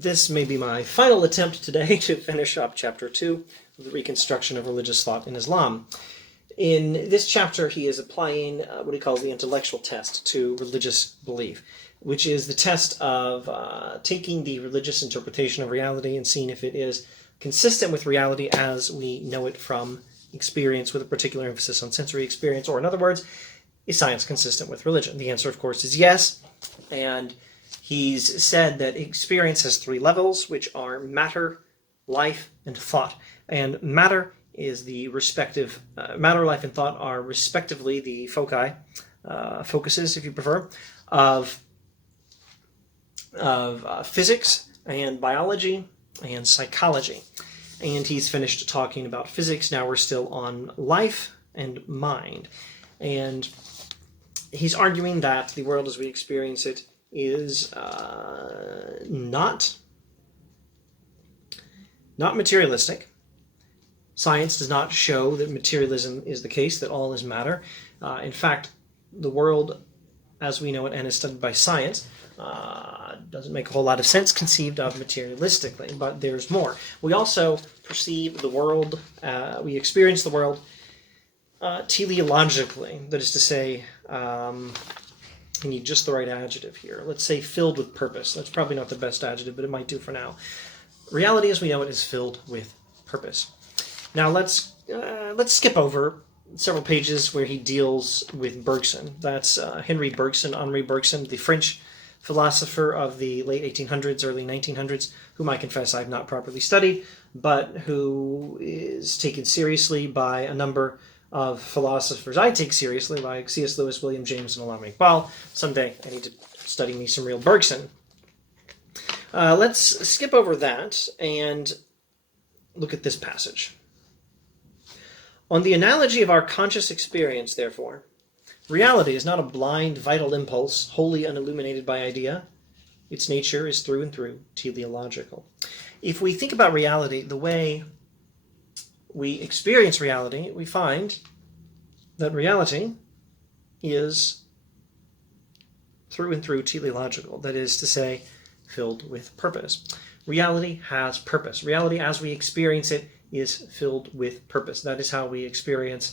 This may be my final attempt today to finish up Chapter 2 of the Reconstruction of Religious Thought in Islam. In this chapter, he is applying what he calls the intellectual test to religious belief, which is the test of taking the religious interpretation of reality and seeing if it is consistent with reality as we know it from experience, with a particular emphasis on sensory experience, or in other words, is science consistent with religion? The answer, of course, is yes. And he's said that experience has three levels, which are matter, life, and thought. And matter is the respective, matter, life, and thought are respectively the focuses, if you prefer, of physics and biology and psychology. And he's finished talking about physics. Now we're still on life and mind. And he's arguing that the world as we experience it is not materialistic. Science does not show that materialism is the case, that all is matter. In fact, the world as we know it and is studied by science doesn't make a whole lot of sense conceived of materialistically, but there's more. We also perceive the world, we experience the world teleologically. That is to say, I need just the right adjective here. Let's say filled with purpose. That's probably not the best adjective, but it might do for now. Reality as we know it is filled with purpose. Now let's skip over several pages where he deals with Bergson. That's Henri Bergson, the French philosopher of the late 1800s, early 1900s, whom I confess I've not properly studied, but who is taken seriously by a number of philosophers I take seriously, like C.S. Lewis, William James, and Allama Iqbal. Someday I need to study me some real Bergson. Let's skip over that and look at this passage. On the analogy of our conscious experience, therefore, reality is not a blind, vital impulse, wholly unilluminated by idea. Its nature is through and through teleological. If we think about reality, the way we experience reality, we find that reality is through and through teleological. That is to say, filled with purpose. Reality has purpose. Reality as we experience it is filled with purpose. That is how we experience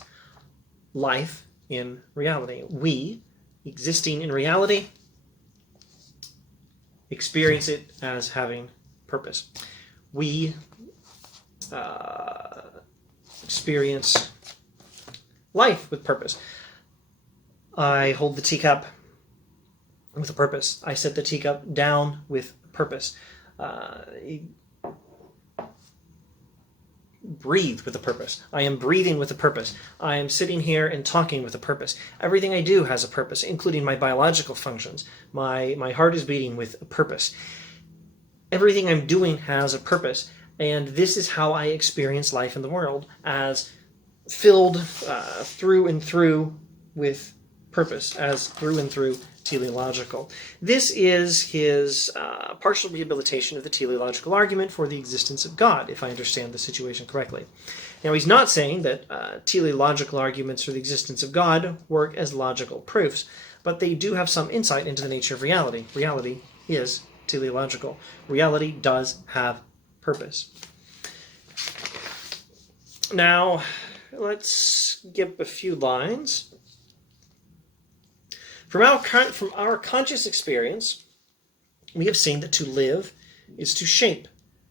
life in reality. We, existing in reality, experience it as having purpose. We experience life with purpose. I hold the teacup with a purpose. I set the teacup down with purpose. Breathe with a purpose. I am breathing with a purpose. I am sitting here and talking with a purpose. Everything I do has a purpose, including my biological functions. My heart is beating with a purpose. Everything I'm doing has a purpose, and this is how I experience life in the world, as filled through and through with purpose, as through and through teleological. This is his partial rehabilitation of the teleological argument for the existence of God, if I understand the situation correctly. Now, he's not saying that teleological arguments for the existence of God work as logical proofs, but they do have some insight into the nature of reality. Reality is teleological. Reality does have purpose. Now, let's skip a few lines. From our conscious experience, we have seen that to live is to shape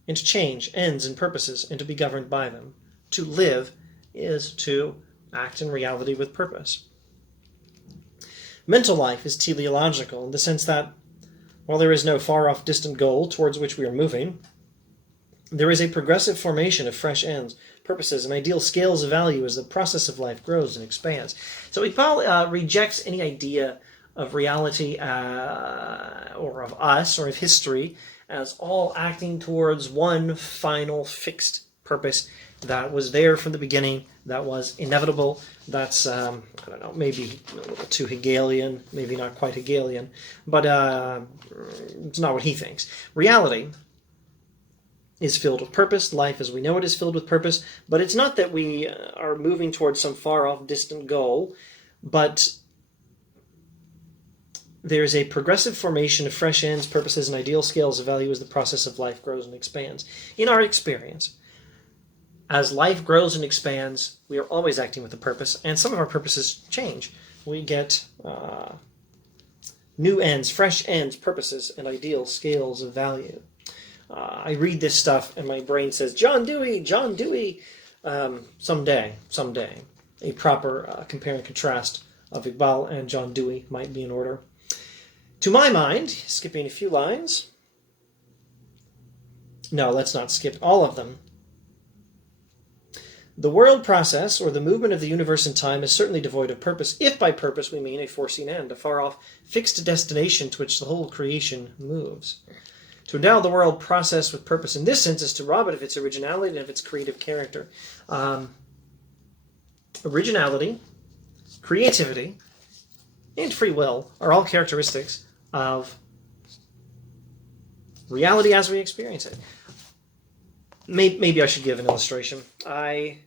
and to change ends and purposes and to be governed by them. To live is to act in reality with purpose. Mental life is teleological in the sense that while there is no far-off distant goal towards which we are moving, there is a progressive formation of fresh ends, purposes, and ideal scales of value as the process of life grows and expands. So Iqbal rejects any idea of reality or of us or of history as all acting towards one final fixed purpose that was there from the beginning, that was inevitable. That's, I don't know, maybe a little too Hegelian, maybe not quite Hegelian, but it's not what he thinks. Reality is filled with purpose. Life as we know it is filled with purpose, but it's not that we are moving towards some far-off distant goal, but there's a progressive formation of fresh ends, purposes, and ideal scales of value as the process of life grows and expands. In our experience, as life grows and expands, we are always acting with a purpose, and some of our purposes change. We get new ends, fresh ends, purposes, and ideal scales of value. I read this stuff, and my brain says, John Dewey, John Dewey. Someday, a proper compare and contrast of Iqbal and John Dewey might be in order. To my mind, skipping a few lines. No, let's not skip all of them. The world process, or the movement of the universe in time, is certainly devoid of purpose, if by purpose we mean a foreseen end, a far-off, fixed destination to which the whole creation moves. To endow the world process with purpose in this sense is to rob it of its originality and of its creative character. Originality, creativity, and free will are all characteristics of reality as we experience it. Maybe I should give an illustration. I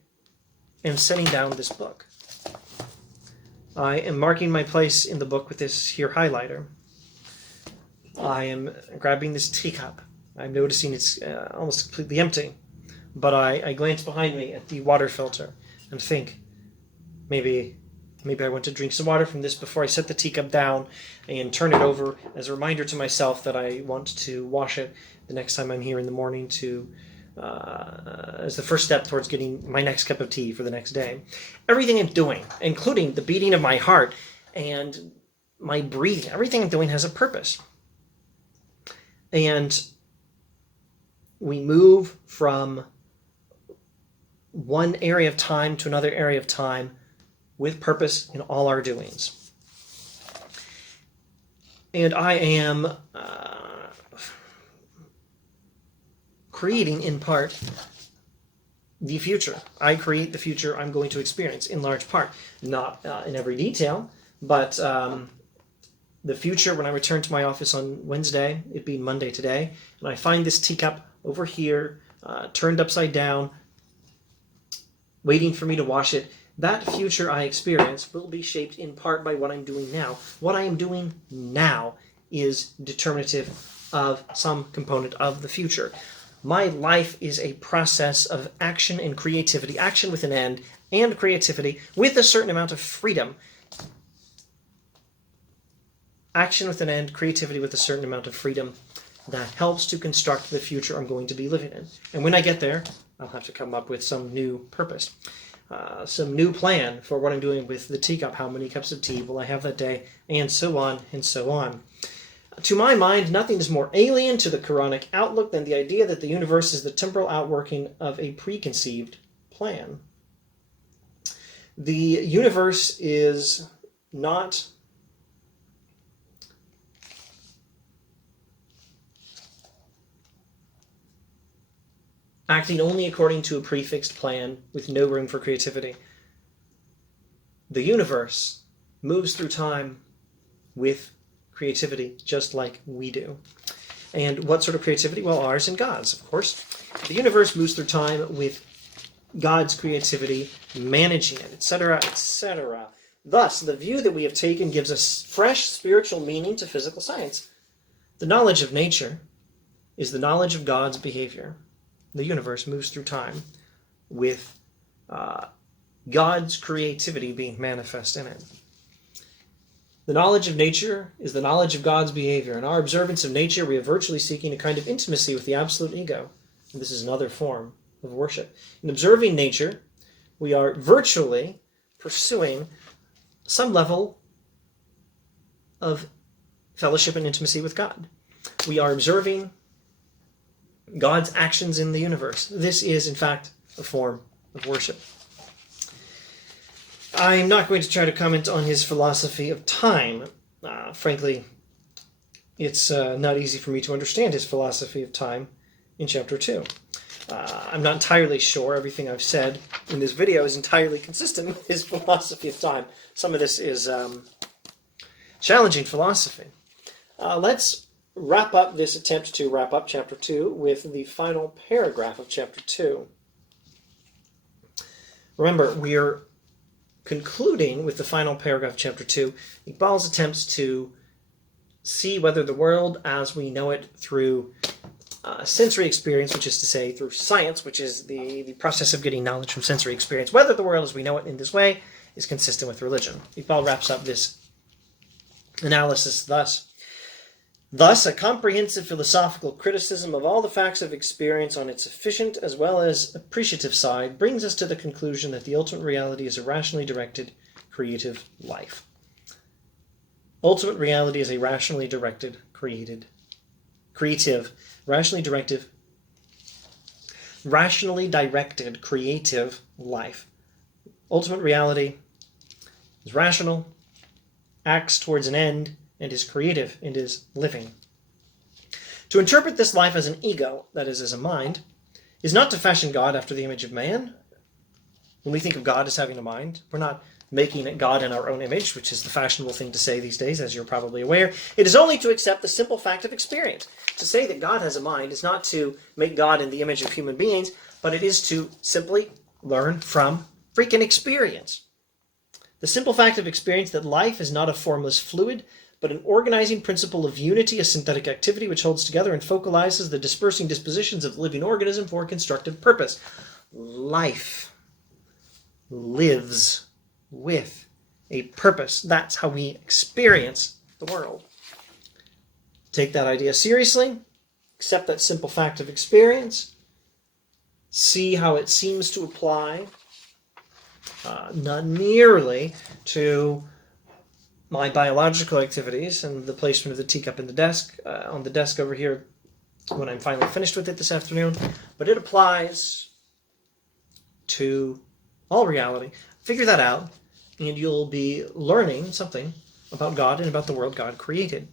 am setting down this book. I am marking my place in the book with this here highlighter. I am grabbing this teacup. I'm noticing it's almost completely empty. But I glance behind me at the water filter and think, maybe I want to drink some water from this before I set the teacup down and turn it over as a reminder to myself that I want to wash it the next time I'm here in the morning to as the first step towards getting my next cup of tea for the next day. Everything I'm doing, including the beating of my heart and my breathing, everything I'm doing has a purpose. And we move from one area of time to another area of time with purpose in all our doings. And I am creating, in part, the future. I create the future I'm going to experience, in large part. Not in every detail, but the future when I return to my office on Wednesday, it being Monday today, and I find this teacup over here, turned upside down, waiting for me to wash it. That future I experience will be shaped in part by what I'm doing now. What I am doing now is determinative of some component of the future. My life is a process of action and creativity, action with an end, and creativity with a certain amount of freedom. Action with an end, creativity with a certain amount of freedom that helps to construct the future I'm going to be living in. And when I get there, I'll have to come up with some new purpose, some new plan for what I'm doing with the teacup. How many cups of tea will I have that day? And so on and so on. To my mind, nothing is more alien to the Quranic outlook than the idea that the universe is the temporal outworking of a preconceived plan. The universe is not acting only according to a prefixed plan with no room for creativity. The universe moves through time with creativity just like we do. And what sort of creativity? Well, ours and God's, of course. The universe moves through time with God's creativity, managing it, etc., etc. Thus, the view that we have taken gives us fresh spiritual meaning to physical science. The knowledge of nature is the knowledge of God's behavior. The universe moves through time with God's creativity being manifest in it. The knowledge of nature is the knowledge of God's behavior. In our observance of nature, we are virtually seeking a kind of intimacy with the absolute ego. And this is another form of worship. In observing nature, we are virtually pursuing some level of fellowship and intimacy with God. We are observing God's actions in the universe. This is, in fact, a form of worship. I'm not going to try to comment on his philosophy of time. Frankly, it's not easy for me to understand his philosophy of time in Chapter 2. I'm not entirely sure everything I've said in this video is entirely consistent with his philosophy of time. Some of this is challenging philosophy. Let's wrap up this attempt to wrap up Chapter 2 with the final paragraph of Chapter 2. Remember, we are concluding with the final paragraph of Chapter 2, Iqbal's attempts to see whether the world as we know it through sensory experience, which is to say through science, which is the process of getting knowledge from sensory experience, whether the world as we know it in this way is consistent with religion. Iqbal wraps up this analysis thus. Thus, a comprehensive philosophical criticism of all the facts of experience on its efficient as well as appreciative side brings us to the conclusion that the ultimate reality is a rationally directed, creative life. Ultimate reality is a rationally directed, rationally directed, creative life. Ultimate reality is rational, acts towards an end, and is creative and is living. To interpret this life as an ego, that is, as a mind, is not to fashion God after the image of man. When we think of God as having a mind, we're not making God in our own image, which is the fashionable thing to say these days, as you're probably aware. It is only to accept the simple fact of experience. To say that God has a mind is not to make God in the image of human beings, but it is to simply learn from freaking experience. The simple fact of experience that life is not a formless fluid, but an organizing principle of unity, a synthetic activity which holds together and focalizes the dispersing dispositions of the living organism for a constructive purpose. Life lives with a purpose. That's how we experience the world. Take that idea seriously, accept that simple fact of experience, see how it seems to apply, not merely to my biological activities and the placement of the teacup in the desk, on the desk over here when I'm finally finished with it this afternoon, but it applies to all reality. Figure that out, and you'll be learning something about God and about the world God created.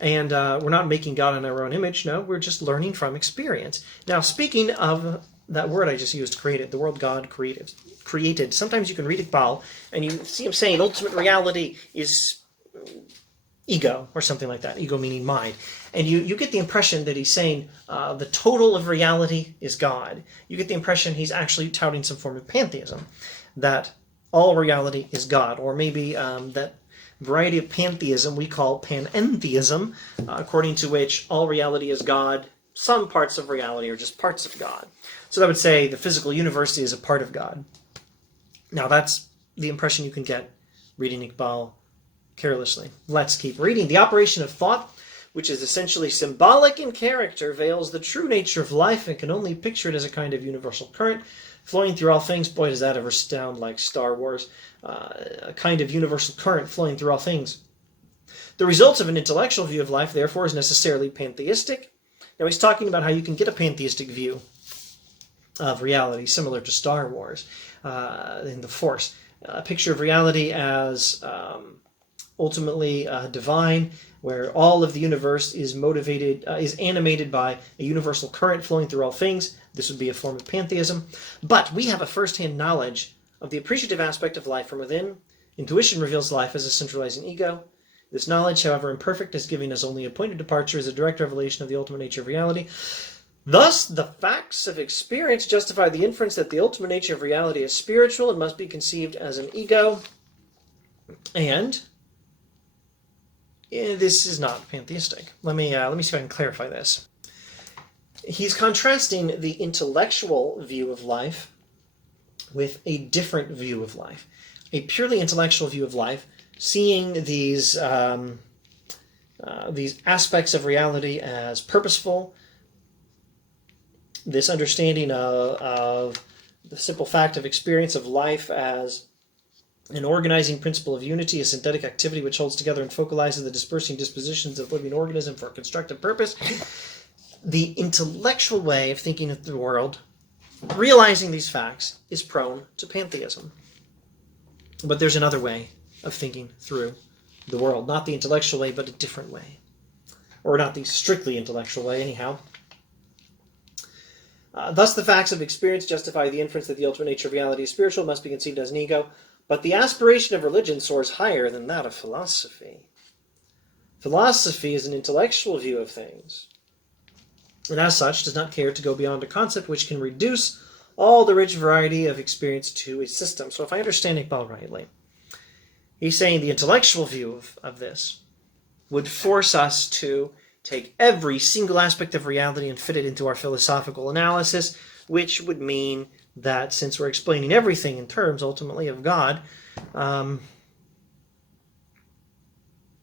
And we're not making God in our own image, no, we're just learning from experience. Now, speaking of that word I just used, created, the world God created. Sometimes you can read Iqbal and you see him saying ultimate reality is ego or something like that, ego meaning mind. And you get the impression that he's saying the total of reality is God. You get the impression he's actually touting some form of pantheism, that all reality is God, or maybe that variety of pantheism we call panentheism, according to which all reality is God, some parts of reality are just parts of God. So that would say the physical universe is a part of God. Now that's the impression you can get reading Iqbal carelessly. Let's keep reading. The operation of thought, which is essentially symbolic in character, veils the true nature of life and can only picture it as a kind of universal current flowing through all things. Boy, does that ever sound like Star Wars. A kind of universal current flowing through all things. The results of an intellectual view of life, therefore, is necessarily pantheistic. Now he's talking about how you can get a pantheistic view of reality, similar to Star Wars in The Force. A picture of reality as ultimately divine, where all of the universe is animated by a universal current flowing through all things. This would be a form of pantheism. But we have a first-hand knowledge of the appreciative aspect of life from within. Intuition reveals life as a centralizing ego. This knowledge, however imperfect, is giving us only a pointed departure as a direct revelation of the ultimate nature of reality. Thus, the facts of experience justify the inference that the ultimate nature of reality is spiritual and must be conceived as an ego. And this is not pantheistic. Let me see if I can clarify this. He's contrasting the intellectual view of life with a different view of life. A purely intellectual view of life, seeing these aspects of reality as purposeful, this understanding of the simple fact of experience of life as an organizing principle of unity, a synthetic activity which holds together and focalizes the dispersing dispositions of living organism for a constructive purpose. The intellectual way of thinking of the world, realizing these facts, is prone to pantheism. But there's another way of thinking through the world. Not the intellectual way, but a different way. Or not the strictly intellectual way, anyhow. Thus, the facts of experience justify the inference that the ultimate nature of reality is spiritual, must be conceived as an ego. But the aspiration of religion soars higher than that of philosophy. Philosophy is an intellectual view of things, and as such does not care to go beyond a concept which can reduce all the rich variety of experience to a system. So if I understand Iqbal rightly, he's saying the intellectual view of this would force us to take every single aspect of reality and fit it into our philosophical analysis, which would mean that since we're explaining everything in terms, ultimately, of God,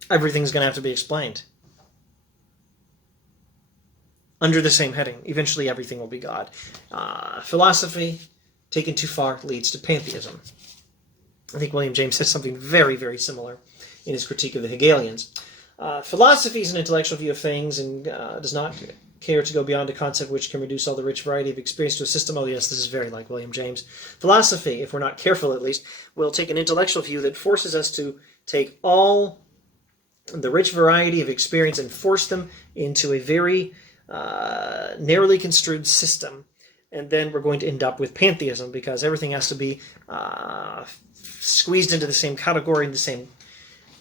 everything's going to have to be explained under the same heading. Eventually, everything will be God. Philosophy, taken too far, leads to pantheism. I think William James says something very, very similar in his critique of the Hegelians. Philosophy is an intellectual view of things and does not care to go beyond a concept which can reduce all the rich variety of experience to a system. Oh yes, this is very like William James. Philosophy, if we're not careful at least, will take an intellectual view that forces us to take all the rich variety of experience and force them into a very narrowly construed system. And then we're going to end up with pantheism, because everything has to be squeezed into the same category, and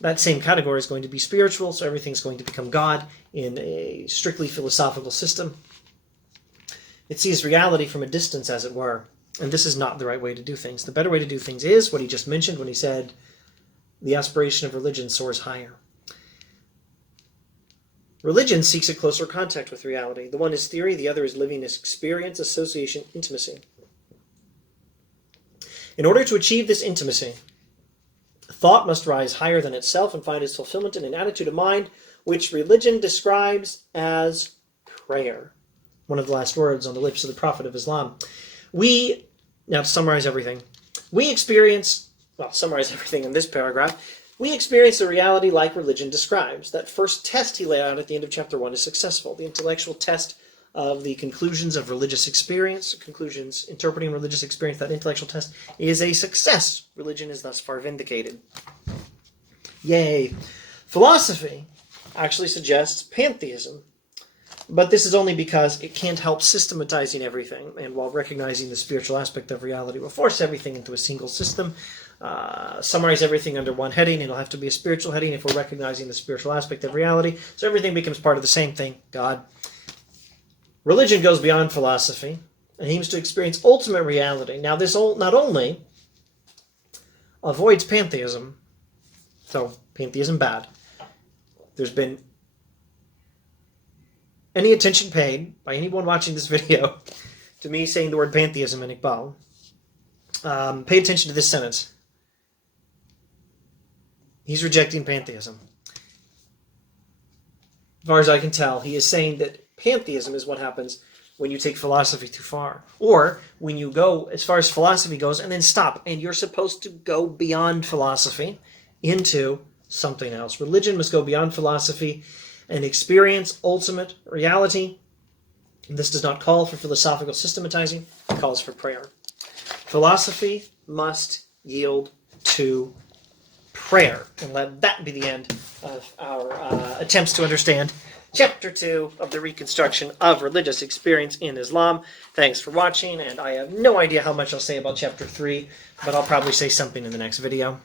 that same category is going to be spiritual, so everything's going to become God in a strictly philosophical system. It sees reality from a distance, as it were, and this is not the right way to do things. The better way to do things is what he just mentioned when he said the aspiration of religion soars higher. Religion seeks a closer contact with reality. The one is theory, the other is living experience, association, intimacy. In order to achieve this intimacy, thought must rise higher than itself and find its fulfillment in an attitude of mind which religion describes as prayer. One of the last words on the lips of the Prophet of Islam. Now to summarize everything, summarize everything in this paragraph. We experience a reality like religion describes. That first test he laid out at the end of chapter 1 is successful. The intellectual test of the conclusions of religious experience, conclusions interpreting religious experience, that intellectual test is a success. Religion is thus far vindicated. Yay! Philosophy actually suggests pantheism, but this is only because it can't help systematizing everything, and while recognizing the spiritual aspect of reality will force everything into a single system, summarize everything under one heading. It'll have to be a spiritual heading if we're recognizing the spiritual aspect of reality, so everything becomes part of the same thing, God. Religion goes beyond philosophy and aims to experience ultimate reality. Now, this not only avoids pantheism, so pantheism bad. There's been any attention paid by anyone watching this video to me saying the word pantheism in Iqbal, pay attention to this sentence. He's rejecting pantheism. As far as I can tell, he is saying that pantheism is what happens when you take philosophy too far, or when you go as far as philosophy goes and then stop, and you're supposed to go beyond philosophy into something else. Religion must go beyond philosophy and experience ultimate reality. And this does not call for philosophical systematizing, it calls for prayer. Philosophy must yield to prayer, and let that be the end of our attempts to understand Chapter 2 of the Reconstruction of Religious Experience in Islam. Thanks for watching, and I have no idea how much I'll say about Chapter 3, but I'll probably say something in the next video.